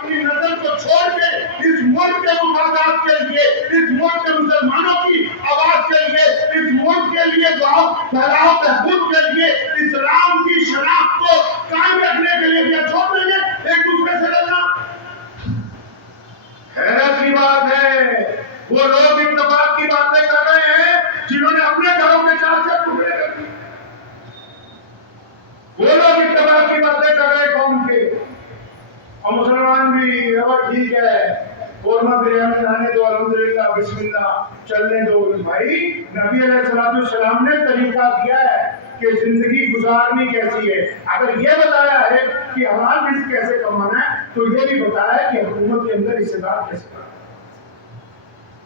اپنی نسل کو چھوڑ کے اس ملک کے مفادات کے لیے، اس ملک کے مسلمانوں کی آواز کے لیے، اس ملک کے لیے فلاح و بہبود کے لیے، اسلام کی شناخت کو قائم رکھنے کے لیے کیا چھوڑ دیں گے ایک دوسرے سے لڑنا؟ حیرت کی بات ہے وہ لوگ اتفاق کی باتیں کر رہے ہیں جنہوں نے اپنے گھروں کے چار چار ٹکڑے کر دیے. وہ لوگ اتفاق کی باتیں کر رہے قوم کے، اور مسلمان بھی اور ٹھیک ہے قورمہ بریانی کھانے دو، الحمدللہ بسم اللہ چلنے دو. بھائی نبی علیہ السلام نے طریقہ دیا ہے کہ زندگی گزارنی کیسی ہے. اگر یہ بتایا ہے کہ حلال رزق کیسے کمانا ہے تو یہ بھی بتایا ہے کہ حکومت کے اندر حصے دار کیسے کرنا ہے.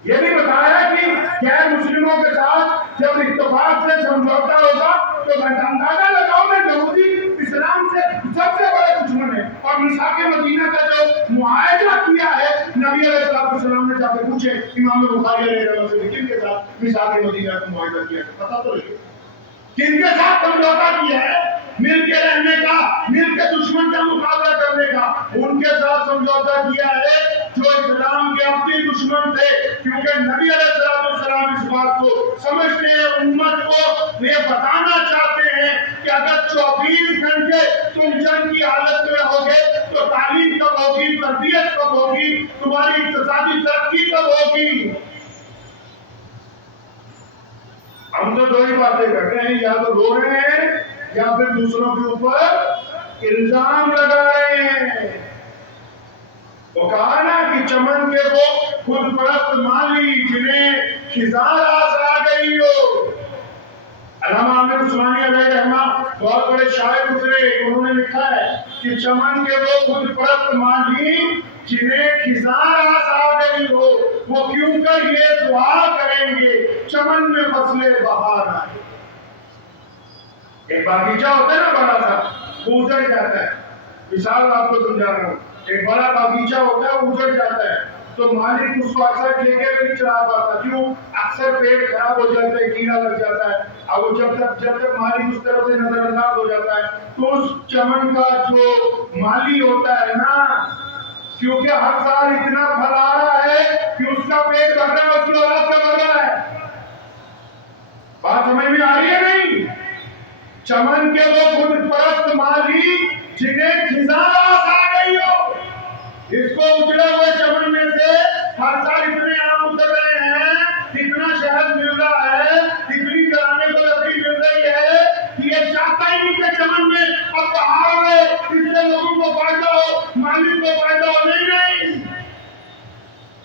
یہ بھی بتایا ہے کہ غیر مسلموں کے ساتھ جب اتفاق سے سمجھوتا ہوگا تو اندازہ لگاؤ میں یہودی اسلام سے سب سے بڑے دشمن ہے. اور میثاق مدینہ کا جو معاہدہ کیا ہے نبی علیہ السلام نے جا کے پوچھے امام بخاری علیہ السلام سے کن کے ساتھ میثاق مدینہ کا معاہدہ کیا ہے پتہ تو لگے کن کے ساتھ سمجھوتا کیا ہے مل کے رہنے کا، مل کے دشمن کا مقابلہ کرنے کا. ان کے ساتھ سمجھوتا کیا ہے جو اسلام کے اپنے دشمن تھے، کیونکہ نبی علیہ السلام اس بات کو سمجھتے ہیں، امت کو یہ بتانا چاہتے ہیں کہ اگر 24 گھنٹے تم جنگ کی حالت میں ہوگے تو تعلیم کب ہوگی، تربیت کب ہوگی، تمہاری اقتصادی ترقی کب ہوگی. ہم تو دو ہی باتیں کر رہے ہیں، یا تو رو رہے ہیں یا پھر دوسروں کے اوپر الزام لگا رہے ہیں. وہ کہا نا کہ چمن کے وہ خود پرست مالی جنہیں خزاں راس آ گئی ہو. علامہ عامر عثمانی علیہ رحمہ بہت بڑے شاعر گزرے، انہوں نے لکھا ہے کہ چمن کے وہ خود پرست مالی جنہیں خزاں راس آ گئی ہو وہ کیوں کر یہ دعا کریں گے چمن میں فصلیں بہار آئے. ایک باغیچہ ہوتا ہے نا بڑا سا، وہ اجڑ جاتا ہے. مثال آپ کو سمجھا رہا ہوں، ایک بڑا باغیچہ ہوتا ہے وہ اجڑ جاتا ہے تو مالک اس کو اکثر ٹھیکے پہ نہیں چلا پاتا. کیوں؟ اکثر پیڑ خراب ہو جاتا ہے، کیڑا لگ جاتا ہے. اور وہ جب تک مالک اس طرف سے نظر انداز ہو جاتا ہے تو اس چمن کا جو مالی ہوتا ہے نا، کیونکہ ہر سال اتنا پھل آ رہا ہے کہ اس کا پیٹ بھر رہا ہے، اس کی اولاد کا بھر رہا ہے. بات سمجھ میں آ رہی ہے نہیں؟ چمن کے وہ خود پرست مالی جنہیں خزاں راس آ گئی ہو، اس کو اجڑے ہوئے چمن میں سے ہر سال اتنے آم اتر رہے ہیں، اتنا شہد مل رہا ہے، اتنی چرانے کو لکڑی مل رہی ہے کہ یہ چاہتا ہی نہیں کہ چمن میں اب بہار ہے، اس سے لوگوں کو فائدہ ہو، مالک کو فائدہ ہو. نہیں،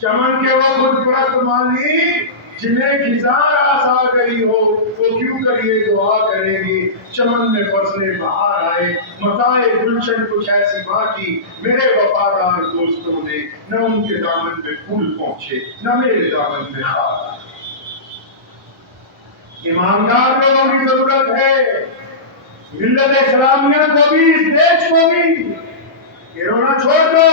چمن کے وہ خود پرست مالی جنہیں خزاں راس آ گئی ہو وہ کیوں کر یہ دعا کریں گی چمن میں فصلیں بہار آئے. متاع گلشن کچھ ایسی ماں کی میرے وفادار دوستوں نے نہ ان کے دامن میں پھول پہنچے نہ میرے دامن میں خار. ایماندار لوگوں کی ضرورت ہے، ملت اسلامیہ کو بھی، اس دیش کو بھی. یہ رونا چھوڑ دو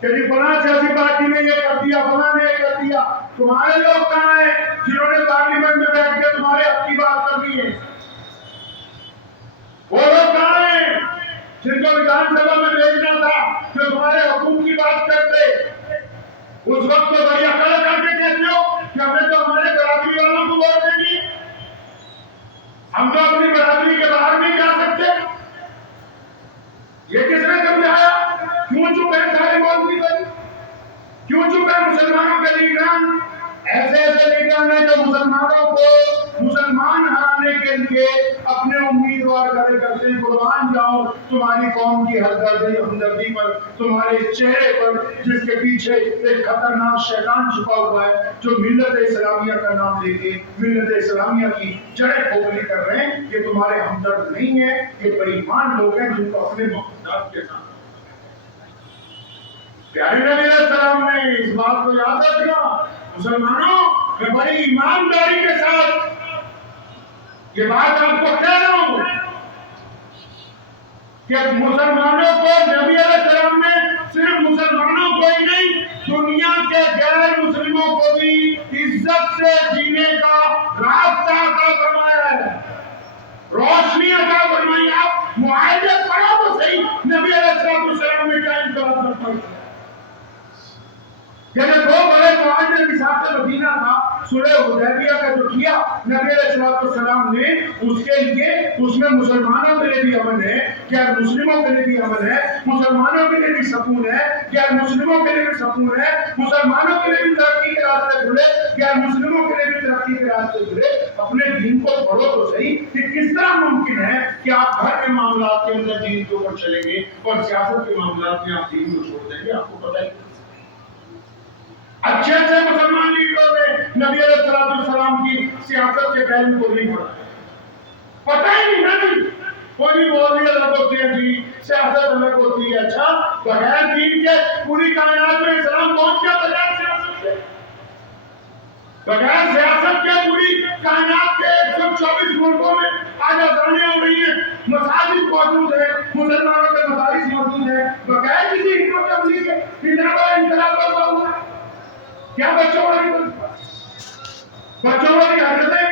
کہ جی فلاں سیاسی پارٹی نے یہ کر دیا، فلاں نے یہ کر دیا. تمہارے لوگ کہاں ہیں جنہوں نے پارلیمنٹ میں بیٹھ کے تمہارے حق کی بات کرنی ہے؟ وہ لوگ کہاں ہیں جن کو ویدھان سبھا میں بھیجنا تھا جو تمہارے حقوق کی بات کرتے؟ اس وقت تو بڑی عقل کر کے کہتے ہو کہ ہمیں تو ہمارے برادری والوں کو ووٹ دینی ہے، ہم تو اپنی برادری کے باہر نہیں جا سکتے. یہ کس نے سمجھایا؟ کیوں چپ ہے سارے ملک کی بات؟ کیوں چپ ہے مسلمانوں کے لیڈران؟ ایسے ایسے لیڈران ہیں جو مسلمانوں کو مسلمان ہرانے کے لیے اپنے امیدوار کھڑے کرتے ہیں. قربان جاؤں تمہاری قوم کی ہمدردی پر، تمہارے چہرے پر جس کے پیچھے ایک خطرناک شیطان چھپا ہوا ہے جو ملت اسلامیہ کا نام لے کے ملت اسلامیہ کی جڑیں کھوکھلی کر رہے ہیں. یہ تمہارے ہمدرد نہیں ہے، یہ بے ایمان لوگ ہیں جن کو اپنے مقصد کے ساتھ. پیارے نبی علیہ السلام نے اس بات کو یاد رکھنا. مسلمانوں میں بڑی ایمانداری کے ساتھ یہ بات آپ کو کہہ رہا ہوں کہ مسلمانوں کو نبی علیہ السلام نے صرف مسلمانوں کو ہی نہیں دنیا کے غیر مسلموں کو بھی عزت سے جینے کا راستہ عطا فرمایا ہے، روشنی عطا فرمائی. آپ معاہدے پڑھو تو صحیح نبی علیہ السلام نے کیا انقلاب فرمائی دیا. یعنی دو بڑے معاہدے کی ساتھ مدینہ تھا. صلح حدیبیہ کا جو کیا نبی علیہ السلام نے، اس کے لیے اس میں مسلمانوں کے لیے بھی امن ہے، غیر مسلموں کے لیے بھی امن ہے، مسلمانوں کے لیے بھی سکون ہے، غیر مسلموں کے لیے بھی سکون ہے، مسلمانوں کے لیے بھی ترقی کے راستے کھلے، غیر مسلموں کے لیے بھی ترقی کے راستے کھلے. اپنے دین کو پڑھو تو صحیح کہ کس طرح ممکن ہے کہ آپ گھر کے معاملات کے اندر دین کے اوپر چلیں گے اور سیاست کے معاملات میں آپ دین کو چھوڑ دیں گے. آپ کو پتہ ہے اچھے اچھے مسلمان لیڈروں نے نبی علیہ السلام کی سیاست کے پہلو کو نہیں پڑھا، پتہ ہی نہیں. کوئی بھی بول دیا الگ ہوتی ہے جی، سیاست الگ ہوتی ہے. اچھا، بغیر دین کے پوری کائنات میں اسلام پہنچ گیا بغیر سیاست کے؟ بغیر سیاست کے پوری کائنات کے 124 ملکوں میں آج اذانیں ہو رہی ہیں، مساجد موجود ہیں، مسلمانوں کے مدارس موجود ہیں. بغیر کسی حکمت عملی کے اتنا بڑا انقلاب برپا ہوا. کیا بچوں والی حرکتیں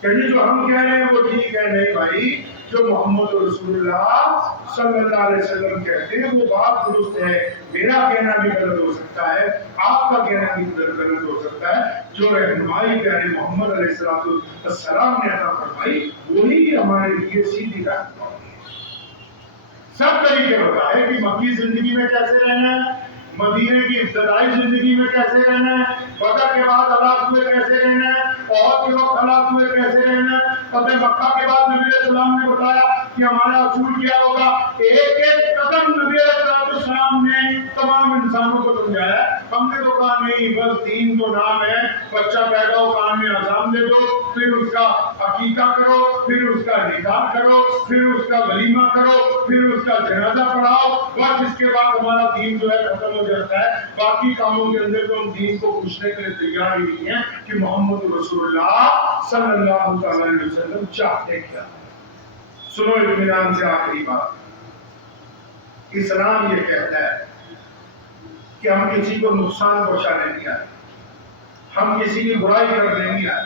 کہ جو ہم کہہ رہے ہیں وہ ٹھیک ہے؟ نہیں بھائی، جو محمد رسول اللہ صلی اللہ علیہ وسلم کہتے ہیں وہ بات درست ہے. میرا کہنا بھی غلط ہو سکتا ہے، آپ کا کہنا بھی غلط ہو سکتا ہے. جو رہنمائی پیارے محمد علیہ السلام نے عطا فرمائی وہی ہمارے لیے سیدھی رہنمائی ہے. سب طریقے بتائے کہ مکی زندگی میں کیسے رہنا ہے، مدینے کی ابتدائی زندگی میں کیسے رہنا ہے، بدر کے بعد ہلاک ہوئے کیسے رہنا ہے، احد کے وقت ہلاک ہوئے کیسے رہنا ہے. فتح مکہ کے بعد نبی علیہ السلام نے بتایا کہ ہمارا اصول کیا ہوگا. ایک ایک قدم نبی علیہ السلام نے تمام انسانوں کو سمجھایا. ہم نے تو کہا نہیں، بس دین تو نام ہے، بچہ پیدا ہو کان میں اذان دے دو، پھر اس کا عقیقہ کرو، پھر اس کا نکاح کرو، پھر اس کا ولیمہ کرو، پھر اس کا جنازہ پڑھاؤ، بس اس کے بعد ہمارا دین جو ہے ختم ہو جاتا ہے. باقی کاموں کے اندر تو ہم دین کو پوچھنے کے لیے تیار ہی نہیں ہیں کہ محمد رسول اللہ صلی اللہ علیہ وسلم چاہتے کیا. سنو اطمینان سے آخری بات، اسلام یہ کہتا ہے کہ ہم کسی کو نقصان پہنچانے نہیں آئے، ہم کسی کی برائی کرنے نہیں آئے.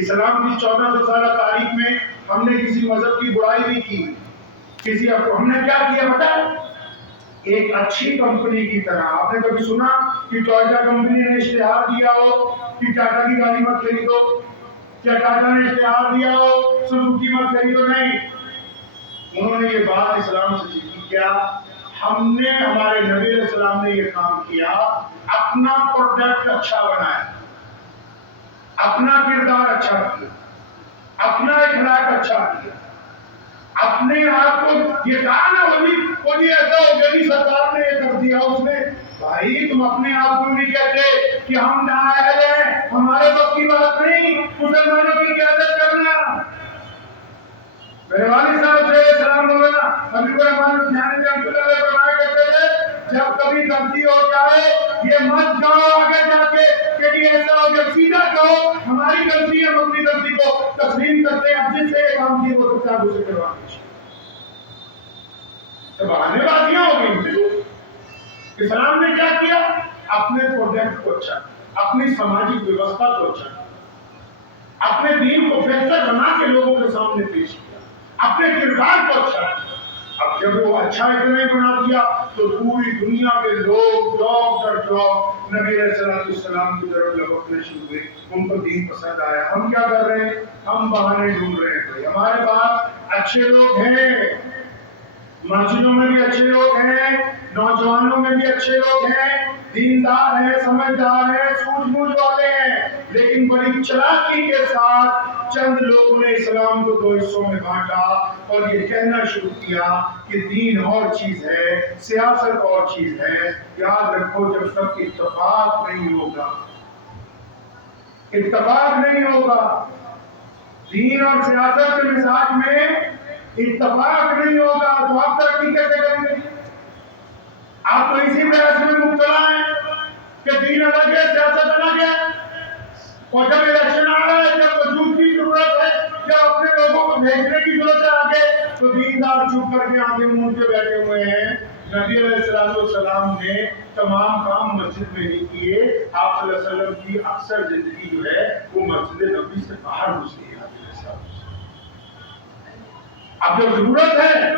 اسلام کی 1400 سالہ تاریخ میں ہم نے کسی مذہب کی برائی نہیں کی. ہم نے کیا کیا پتہ ہے؟ ایک اچھی کمپنی کی طرح. آپ نے کبھی سنا کہ ٹویوٹا کمپنی نے اشتہار دیا ہو کہ ٹاٹا کی گاڑی مت خریدو؟ کیا ٹاٹا نے اشتہار دیا ہو سزوکی مت خریدو؟ نہیں. انہوں نے یہ بات اسلام سے سیکھی. کیا ہم نے، ہمارے نبی علیہ السلام نے یہ کام کیا، اپنا پروڈکٹ اچھا بنایا، اپنا کردار اچھا کیا، اپنا اخلاق اچھا کیا، اپنے آپ کو یہ کہا نا وہی ایسا ہو گیا کہ سرکار نے یہ کر دیا. اس نے بھائی تم اپنے آپ کو نہیں کہتے کہ ہم نااہل ہیں، ہمارے وقت کی بات نہیں مسلمانوں کی قیادت کرنا. میرے والد صاحب سے سلام مولانا حبیب الرحمن لدھیانوی رحمۃ اللہ علیہ فرمایا کرتے تھے جب کبھی غلطی ہو جائے یہ مت کہو آگے جا کے کہ یہ ایسا ہو گیا، سیدھا کہو ہماری غلطی ہے، ہم اپنی غلطی کو تسلیم کرتے ہیں. اب جس سے یہ کام کیے وہ سب اسے کروا دیجیے. بہانے بازیاں ہو گئی. اسلام نے کیا کیا؟ اپنے پروڈکٹ کو اچھا، اپنی سماجی ویوستھا کو اچھا، اپنے دین کو بہتر بنا کے لوگوں کے سامنے پیش کیا، اپنے کردار کو اچھا. اب جب وہ اچھا اتنا بنا دیا تو پوری دنیا کے لوگ جاب در جاب نبی علیہ السلام کی طرف لپکنے شروع ہوئے. ان کو دین پسند آیا. ہم کیا کر رہے ہیں؟ ہم بہانے ڈھونڈ رہے ہیں. ہمارے پاس اچھے لوگ ہیں، مسجدوں میں بھی اچھے لوگ ہیں، نوجوانوں میں بھی اچھے لوگ ہیں، دیندار ہیں، سمجھدار ہیں، سوجھ بوجھ والے ہیں، لیکن بڑی چلاکی کے ساتھ چند لوگوں نے اسلام کو 2 حصوں میں بانٹا اور یہ کہنا شروع کیا کہ دین اور چیز ہے، سیاست اور چیز ہے. یاد رکھو جب تک اتفاق نہیں ہوگا، اتفاق نہیں ہوگا، دین اور سیاست کے مزاج میں اتفاق نہیں ہوگا تو آپ ترقی کیسے کریں گے؟ آپ تو اسی بحث میں مبتلا ہیں کہ دین الگ ہے، سیاست الگ ہے، اور جب الیکشن آ رہا ہے، جب وجود کی ضرورت ہے، جب اپنے لوگوں کو بھیجنے کی ضرورت ہے آگے، تو دیندار چپ کر کے آگے منہ کے بیٹھے ہوئے ہیں. نبی علیہ السلام نے تمام کام مسجد میں نہیں کیے. آپ صلی اللہ علیہ وسلم کی اکثر زندگی جو ہے وہ مسجد نبوی سے باہر گزری ہے. اب جب ضرورت ہے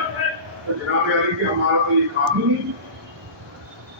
تو جناب علی کہ ہمارا تو یہ کام ہی نہیں.